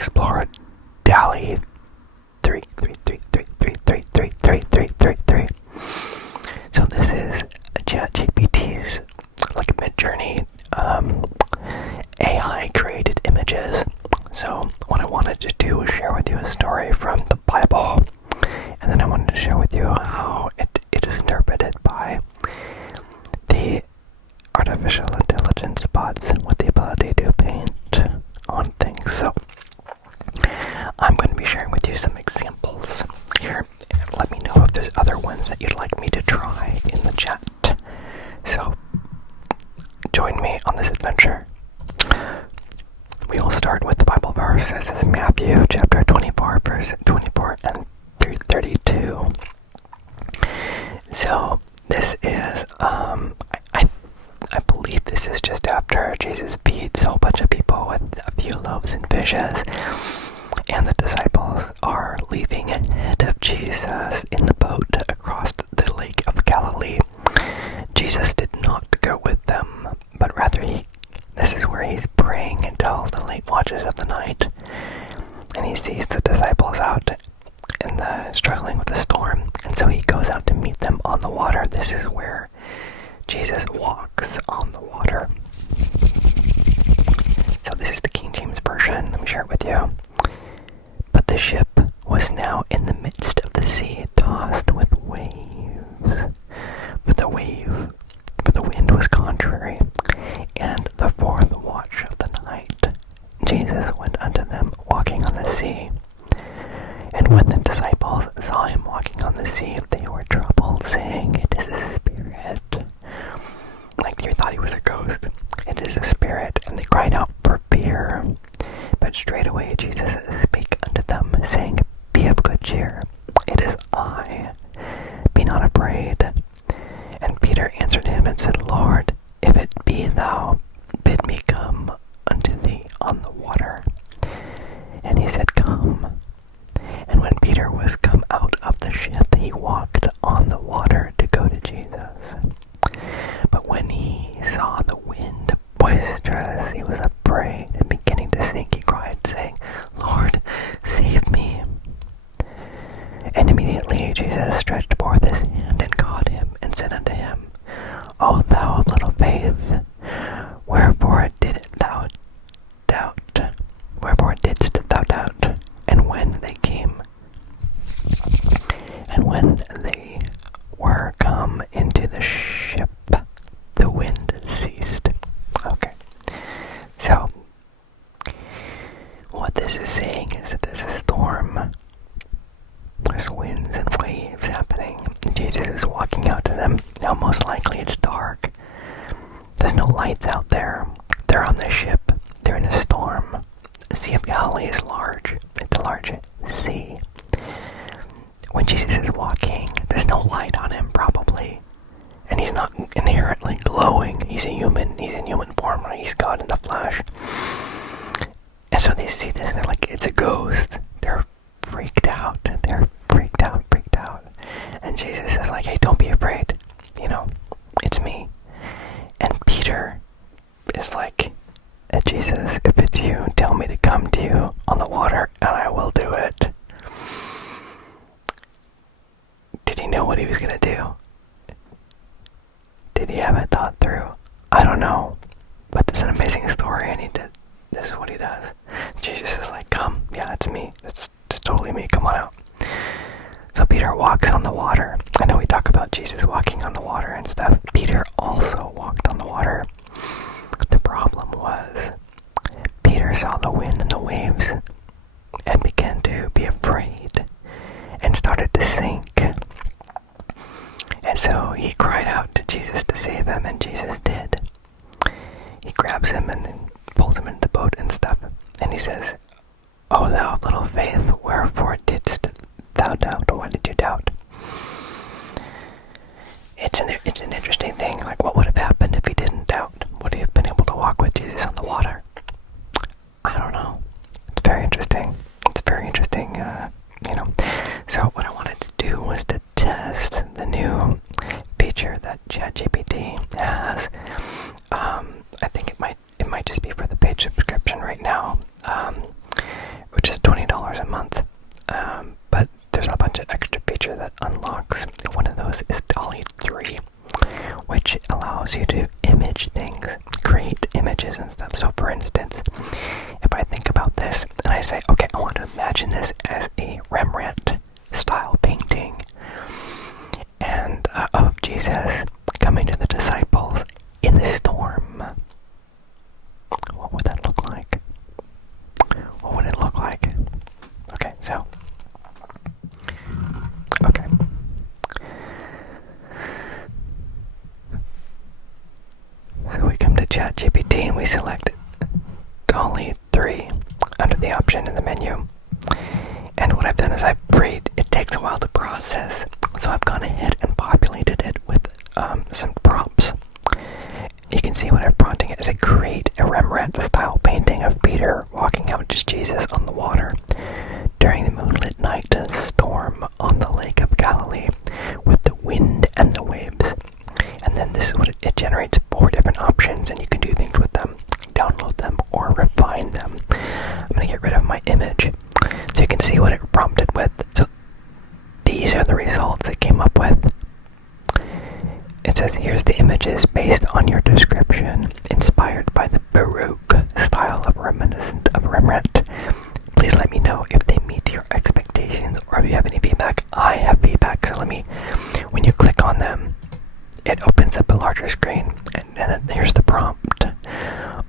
explore Dall-e-3. So this is ChatGPT's like mid-journey AI created images. So what I wanted to do was share with you a story from the Bible, and then I wanted to share with you how it is interpreted by the artificial intelligence bots with the ability to paint on things. So I'm going to be sharing with you some examples here. Let me know if there's other ones that you'd like me to try in the chat. So join me on this adventure. We will start with the Bible verse. This is Matthew chapter 24, verse 24 and through 32. So this is, I believe this is just after Jesus feeds a whole bunch of people with a few loaves and fishes, and the disciples are leaving ahead of Jesus in the boat across the lake of Galilee. Jesus did not go with them, but rather this is where he's praying until the late watches of the night, and he sees the disciples out struggling with the storm, and so he goes out to meet them on the water. This is where Jesus walks on the water. So this is the King James Version. Let me share it with you. But the ship was now in the midst of the sea, tossed with waves. But the wind was contrary, and the fourth watch of the night, Jesus went unto them walking on the sea. And when the disciples saw him walking on the sea, they were troubled, saying, It is a spirit. Like they thought he was a ghost. It is a spirit. And they cried out for fear. But straightway Jesus spake unto them, saying, Be of good cheer. It is I. Be not afraid. And Peter answered him and said, Lord, if it be thou, bid me come unto thee on the water. And he said, Come. And when Peter was come out of the ship, he walked on the water to go to Jesus. But when he saw the wind boisterous, he was afraid, and beginning to sink, he cried, saying, Lord, save me. And immediately Jesus stretched forth his hand and caught him, and said unto him, O thou of little faith, wherefore didst thou doubt? And when they were come into the ship, the wind ceased. Okay, so what this is saying is that there's a storm. There's winds and waves happening. Jesus is walking out to them. Now, most likely it's dark. There's no lights out there. They're on the ship. They're in a storm. The Sea of Galilee is large. It's a large sea. When Jesus is walking, there's no light on him, probably. And he's not inherently glowing. He's a human. He's in human form. Right? He's God in the flesh. And so they see this and they're like, it's a ghost. They're freaked out. Freaked out. And Jesus is like, hey, don't be afraid. It's me. And Peter is like, Jesus, if it's you, tell me to come to you on the water, and I will do it. Did he know what he was going to do? Did he have it thought through? I don't know. But it's an amazing story, and this is what he does. Jesus is like, come. Yeah, it's me. It's totally me. Come on out. So Peter walks on the water. I know we talk about Jesus walking on the water and stuff. Peter also walked on the water. The problem was, Peter saw the wind and the waves and began to be afraid and started to sink. And so he cried out to Jesus to save him, and Jesus did. He grabs him and then pulls him into the boat and stuff. And he says, O thou of little faith, wherefore didst thou doubt? Or why did you doubt? It's an interesting thing. Like, what would have happened if he didn't doubt? Would he have been able to walk with Jesus on the water? I don't know. It's very interesting. So what I wanted to do was to test the new feature that ChatGPT has. I think it might just be for the paid subscription right now. unlocks. One of those is Dall-e-3, which allows you to image things, create images and stuff. So for instance, if I think about this and I say, okay, I want to imagine this as a Rembrandt style painting and of Jesus coming to the disciples in the storm, what would that look like? What would it look like? Okay, so we come to ChatGPT and we select Dall-e-3 under the option in the menu. And what I've done is it takes a while to process, so I've gone ahead and populated it with some prompts. You can see what I'm prompting it is create a Rembrandt style painting of Peter walking out to Jesus on the water during the moonlit night storm on the Lake of Galilee with the wind and the waves. And then this is what it generates 4 different options, and you can do things with them, download them, or refine them. I'm going to get rid of my image so you can see what it prompted with. So these are the results it came up with. It says, here's the images based on your description, inspired by the Baroque style of reminiscent of Rembrandt. Please let me know if they meet your expectations or if you have any feedback. I have feedback, so when you click on them, it opens up a larger screen, and then here's the prompt.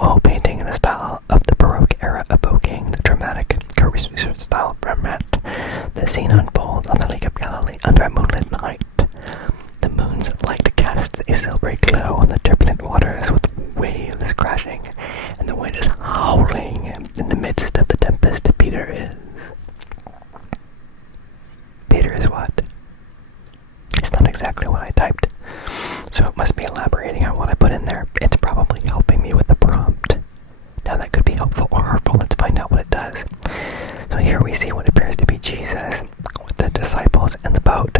Oil painting in the style of the Baroque era, evoking the dramatic charismatic style of Rembrandt. The scene unfolds on the Lake of Galilee under a moonlit night. The moon's light casts a silvery glow on the turbulent waters with waves crashing, and the wind is howling. In the midst of the tempest, Peter is what? It's not exactly what I typed, so it must be elaborating on what I put in there. It's probably helping me with the prompt. Now that could be helpful or hurtful. Let's find out what it does. So here we see what appears to be Jesus with the disciples in the boat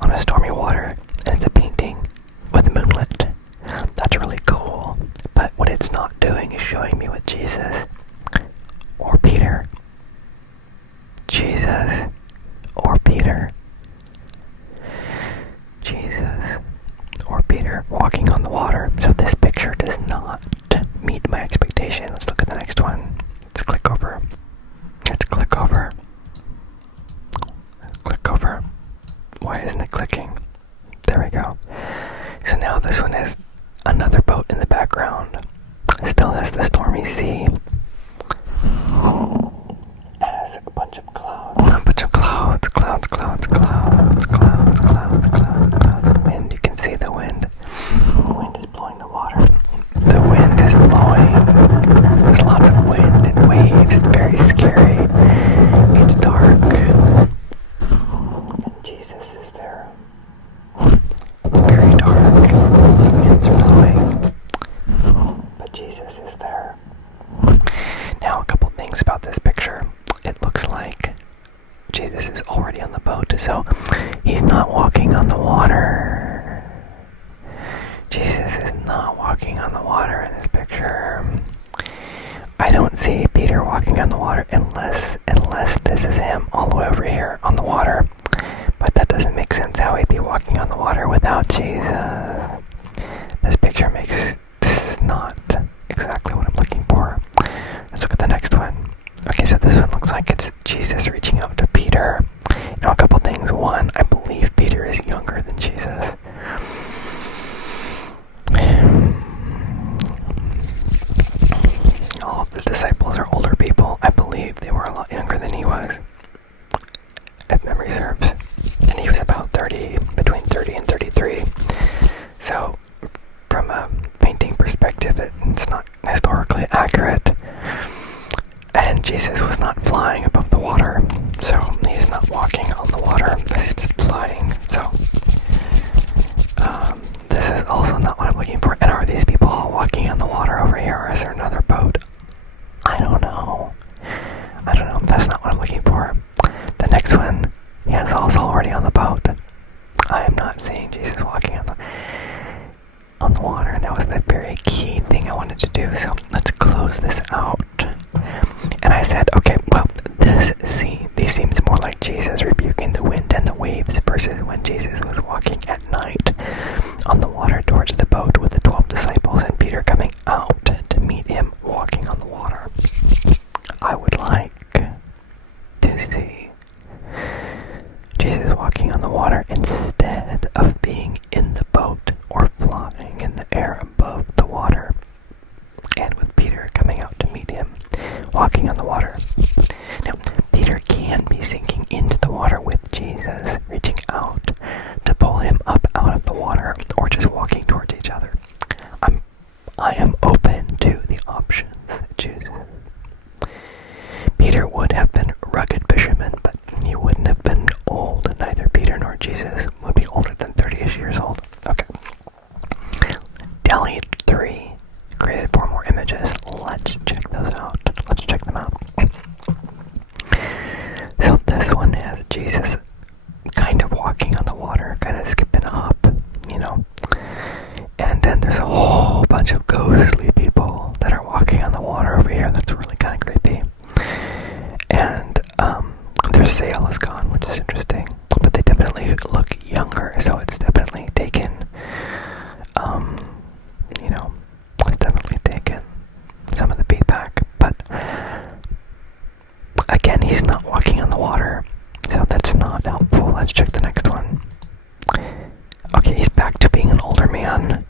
on a stormy water, and it's a painting with moonlit. That's really cool, but what it's not doing is showing me what Jesus or Peter, Jesus or Peter, Jesus or Peter walking on the water. So this picture does not meet my expectation. Let's look at the next one. Let's click over. Why isn't it clicking? There we go. So now this one has another boat in the background. Still has the stormy sea. Has a bunch of clouds. Wind. You can see the wind. The wind is blowing the water. The wind is blowing. There's lots of wind and waves. It's very scary. It's dark. And Jesus is there. It's very dark. The wind's blowing. But Jesus is there. Now, a couple things about this picture. It looks like Jesus is already on the boat, so he's not walking on the water. Jesus is not walking on the water in this picture. I don't see Peter walking on the water unless this is him all the way over here on the water. But that doesn't make sense how he'd be walking on the water without Jesus. This is not exactly what I'm looking for. Let's look at the next one. Okay, so this one looks like it's Jesus reaching out to Peter. Now, a couple things. One, I believe Peter is younger than Jesus. All of the disciples are older people. I believe they were a lot younger than he was, if memory serves. And he was about between 30 and 33. So, from a painting perspective, it's not historically accurate. And Jesus was not flying above the water, so he's not walking on the water, he's just flying. So, this is also not what I'm looking for. And are these people all walking on the water over here, or is there another boat? I don't know. That's not what I'm looking for. The next one, he is also already on the boat. I am not seeing Jesus walking on the water, and that was the very key thing I wanted to do. So let's close this out. And I said, okay, well, this seems more like Jesus rebuking the wind and the waves when Jesus was walking at night on the water towards the boat with the 12 disciples and Peter coming out to meet him walking on the water. I would like to see Jesus walking on the water instead of being in the boat or flying in the air above the water, and with Peter coming out to meet him walking on the water. Now, Peter can be sinking into the water with Jesus, reaching out to pull him up out of the water, or just walking towards each other. I am open to the options it chooses. Peter would have been a rugged fisherman, but he wouldn't have been old. Neither Peter nor Jesus would be older than 30-ish years old. Okay. Dall-e-3 created 4 more images. Let's check those out. Let's check them out. So this one has Jesus kind of walking on the water, kind of skipping a hop, you know. And then there's a whole bunch of ghostly people that are walking on the water over here. That's really kind of creepy. And their sail is gone, which is interesting. But they definitely look younger, so it's definitely taken, you know, it's definitely taken some of the beat back. But again, he's not walking on the water, so that's not helpful. Let's check the next one. Okay, he's back to being an older man.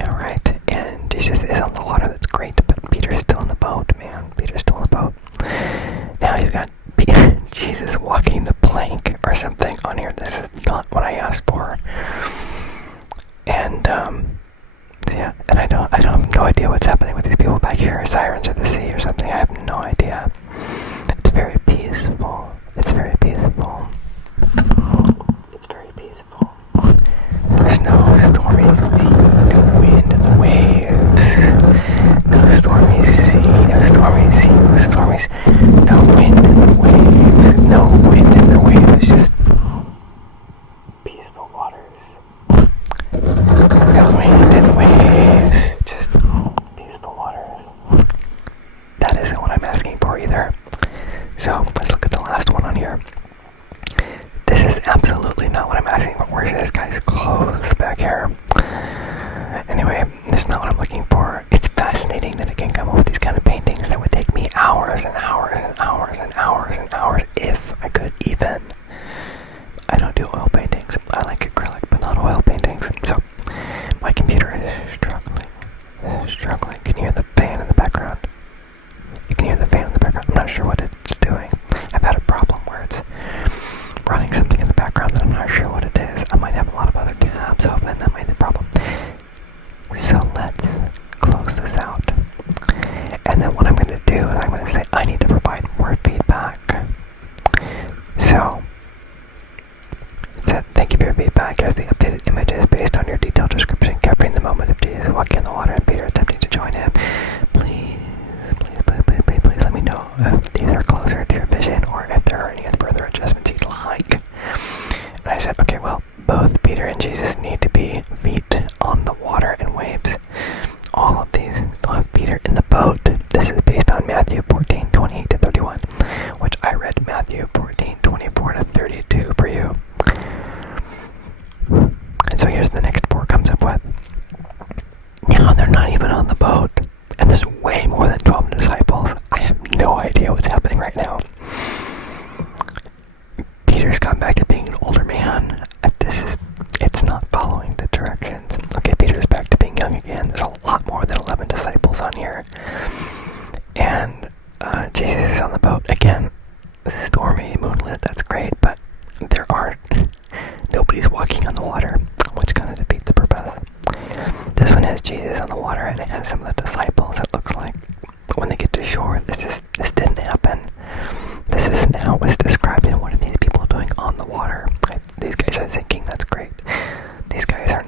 Alright, and Jesus is on the water, that's great, but Peter's still in the boat, man. Peter's still in the boat. Now you've got Jesus walking the plank or something on here. This is not what I asked for. And, yeah, and I have no idea what's happening with these people back here. Sirens of the sea or something, I have no idea. It's very peaceful. It's very peaceful. It's very peaceful. There's no stormy sea, no wind in the waves. No stormy sea, no stormy sea, no stormy sea. No wind in the waves, no wind in the waves, just peaceful waters. No wind in the waves, just peaceful waters. That isn't what I'm asking for either. So let's look at the last one on here. This is absolutely not what I'm asking for. Where's this guy's clothes back here? Anyway, this is not what I'm looking for. It's fascinating that it can come up with these kind of paintings that would take me hours and hours and hours and hours and hours if I could even. I don't do oil paintings. I like acrylic, but not oil paintings. So my computer is struggling. Can you hear the fan in the background? You can hear the fan in the background. I'm not sure what it's doing. I've had a problem where it's running something in the background that I'm not sure what it is. I might have a lot of other tabs open. That might be the problem. So let's close this out. And then what I'm going to do is I'm going to say I need to provide more feedback. So it said, thank you for your feedback. Here's the updated images based on your detailed description, capturing the moment of Jesus walking in the water and Peter attempting to join him. Please let me know if these are closer to your vision or if there are any further adjustments you'd like. And I said, okay, well, both Peter and Jesus need to be feet on the water and waves. All of these will have Peter in the boat. This is based on Matthew 14:28 to 31, which I read Matthew 14:24 to 32 for you. And so here's the next 4 comes up with. Now they're not even on the boat, and there's way more than 12 disciples. I have no idea what's happening right now. Peter's gone back to being an older man. It's not following the directions. Okay, Peter's back to being young again. There's a lot more than 11 disciples on here. And Jesus is on the boat. Again, stormy, moonlit, that's great, but nobody's walking on the water, which kind of defeats the purpose. This one has Jesus on the water, and it has some of the disciples. It looks like when they get to shore, this didn't happen. This isn't how it was described, and what are these people doing on the water? These guys are thinking that's great. These guys are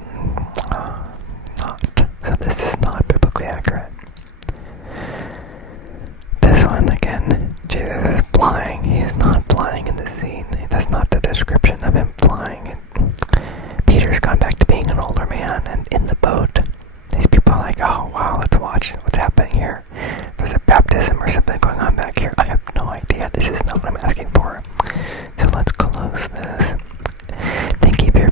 not. So this is not biblically accurate. This one, again, Jesus is flying. He is not flying in the scene. That's not the description of him flying. Peter's gone back to being an older man and in the boat. These people are like, oh wow, let's watch what's happening here. There's a baptism or something going on back here. I have no idea. This is not what I'm asking for. So let's close this. Thank you for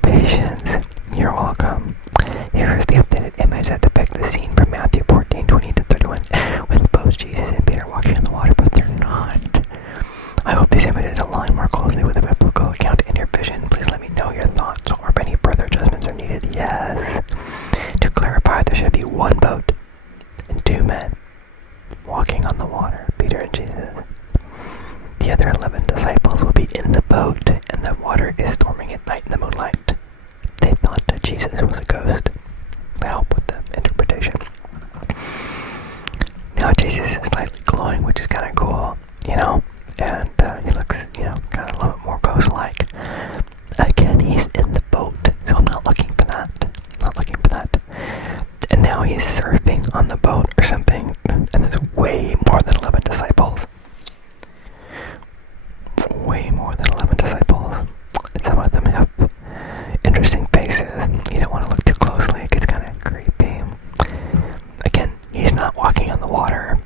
is kind of cool, and he looks, kind of a little bit more ghost-like. Again, he's in the boat, so I'm not looking for that. And now he's surfing on the boat or something, and there's way more than 11 disciples. Way more than 11 disciples. And some of them have interesting faces. You don't want to look too closely, it gets kind of creepy. Again, he's not walking on the water.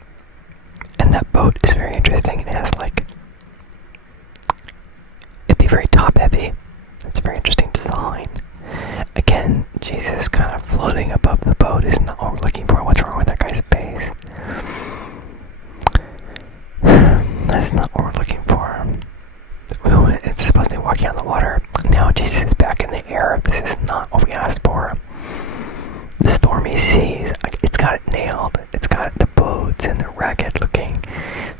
And that boat is very interesting. It has it'd be very top heavy. It's a very interesting design. Again, Jesus kind of floating above the boat is not what we're looking for. What's wrong with that guy's face? That's not what we're looking for. It's supposed to be walking on the water. Now Jesus is back in the air. This is not what we asked for. The stormy seas, it's got it nailed. It's got the boats and the ragged looking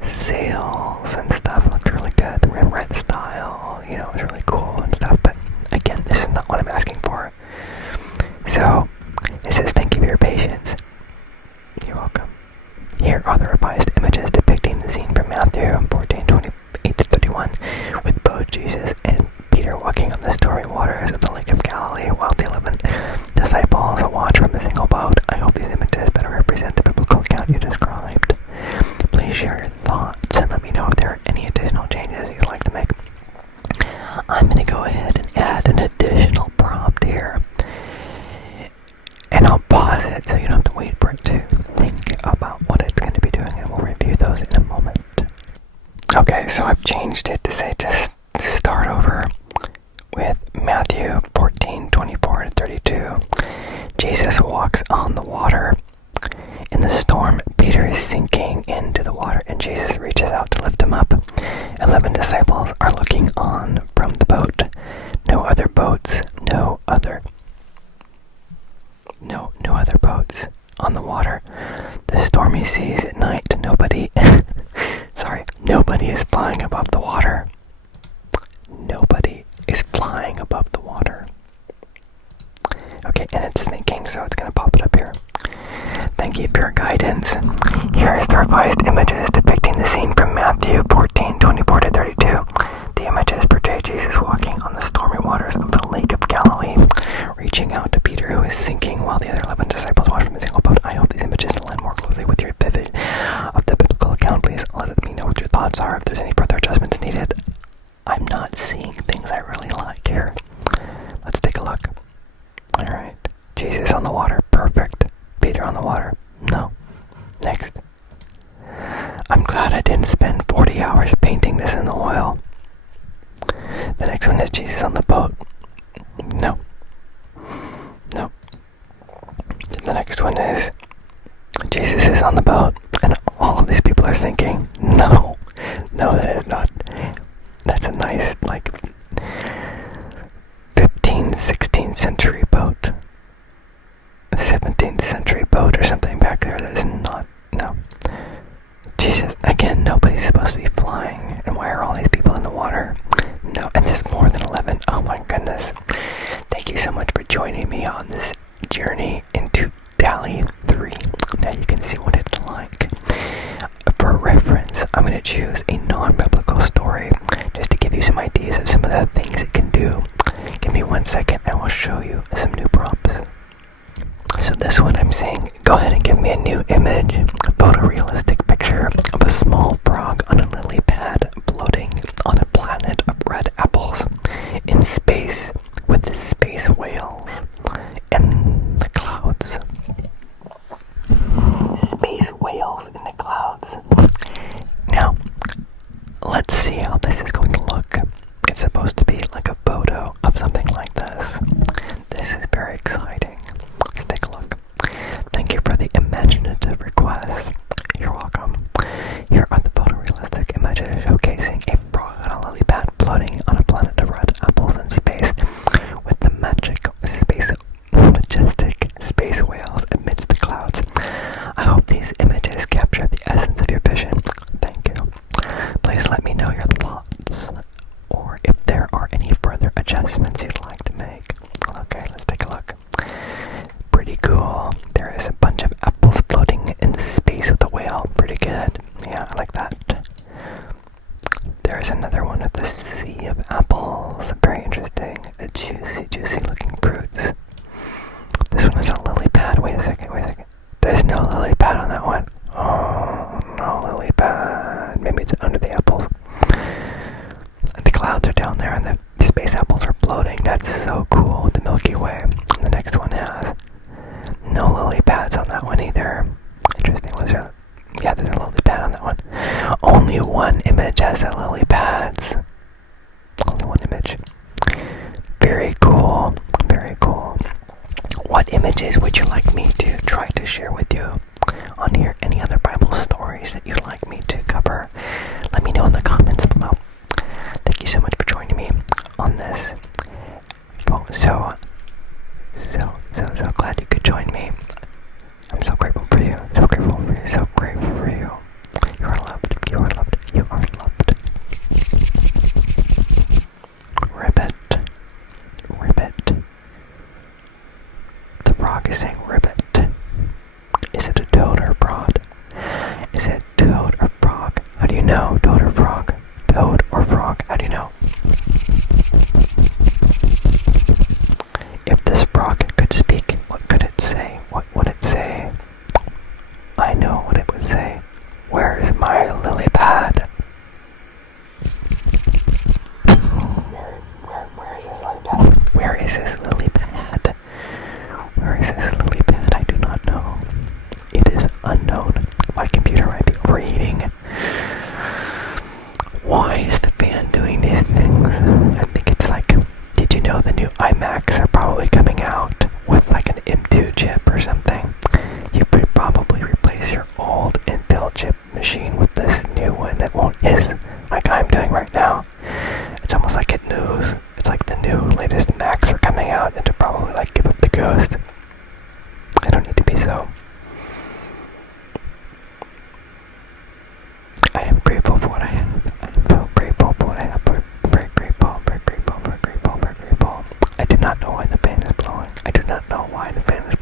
sails and stuff. It looked really good. The Rembrandt style, it was really cool and stuff. But again, this is not what I'm asking for. So, it says, thank you for your patience. You're welcome. Here are the revised images depicting the scene from Matthew 14:28-31, with both Jesus and Peter walking on the stormy waters of the Lake of Galilee, while the 11 disciples watch from a single boat. I hope these images better represent the biblical account you described. Please share your thoughts and let me know if there are any additional changes you'd like to make. I'm going to go ahead and add an additional prompt here. And I'll pause it so you don't have to wait for it to think about what it's going to be doing, and we'll review those in a moment. Okay, so I've changed it to say just start over with Matthew 14:24-32. Jesus walks on the water. In the storm, Peter is sinking into the water, and Jesus reaches out to lift him up. 11 disciples are looking on from the boat. No other boats on the water. The stormy seas at night, nobody is flying above the water. Nobody is flying above the water. Okay, and it's thinking, so it's going to pop it up here. Thank you for your guidance. Here is the revised images depicting the scene from Matthew 14:24-32. The images portray Jesus walking on the stormy waters of the Lake of Galilee, reaching out to Peter, who is sinking, while the other 11 disciples watch from a single boat. I hope these images align more closely with your vivid of the biblical account. Please let me know what your thoughts are, if there's any further adjustments needed. I'm not seeing things I really like here. Let's take a look. Alright. Jesus on the water. Perfect. Peter on the water. No. Next. I'm glad I didn't spend 40 hours painting this in the oil. The next one is Jesus on the boat. No. No. The next one is Jesus is on the boat and all of these people are sinking. No. No, that is not. That's a nice, 15th, 16th century boat. 17th century boat or something back there. That is not. No. Jesus, again, nobody's supposed to be flying. And why are all these people in the water? No, and there's more than 11. Oh my goodness. Thank you so much for joining me on this journey into Dall-e-3. Now you can see what it's like. For reference, I'm going to choose a non-biblical story just to give you some ideas of some of the things it can do. Give me 1 second and I'll show you some new prompts. So this one I'm saying, go ahead and give me a new image, a photorealistic picture of a small frog on a lily pad floating on a planet of red apples in space with the space whales in the clouds. Space whales in the clouds. Now, let's see how this is going to look. It's supposed to be like a photo of something like this. This is only one image has the lily pads. Only one image. Very cool. Very cool. What images would you like me to try to share with you on here? Any other Bible stories that you'd like me to cover? Let me know in the comments below. Thank you so much for joining me on this. So glad you could join me. I'm so grateful for you. So grateful for you. So grateful for you. You are loved. You are loved. You are loved. Ribbit. Ribbit. The frog is saying ribbit. Is it a toad or a frog? Is it toad or frog? How do you know? Toad or frog? Toad or frog? How do you know? If this frog could speak, what could it say? What would it say? I know what it would say. Where is my lily pad? Where is this lily pad? Where is this lily pad? Where is this lily pad? I do not know. It is unknown. My computer might be overheating. Why is the fan doing these things? I think it's like, did you know the new iMacs are probably coming out with like an M2 chip or something? You could probably replace your old Intel chip machine with this new one that won't hiss like I'm doing right now. It's almost like it knows. It's like the new latest Macs are coming out and to probably like give up the ghost. I don't need to be so. I am grateful for what I have. I am so grateful for what I have. Very grateful, very grateful, very grateful, very grateful. I do not know why the fan is blowing. I do not know why the fan is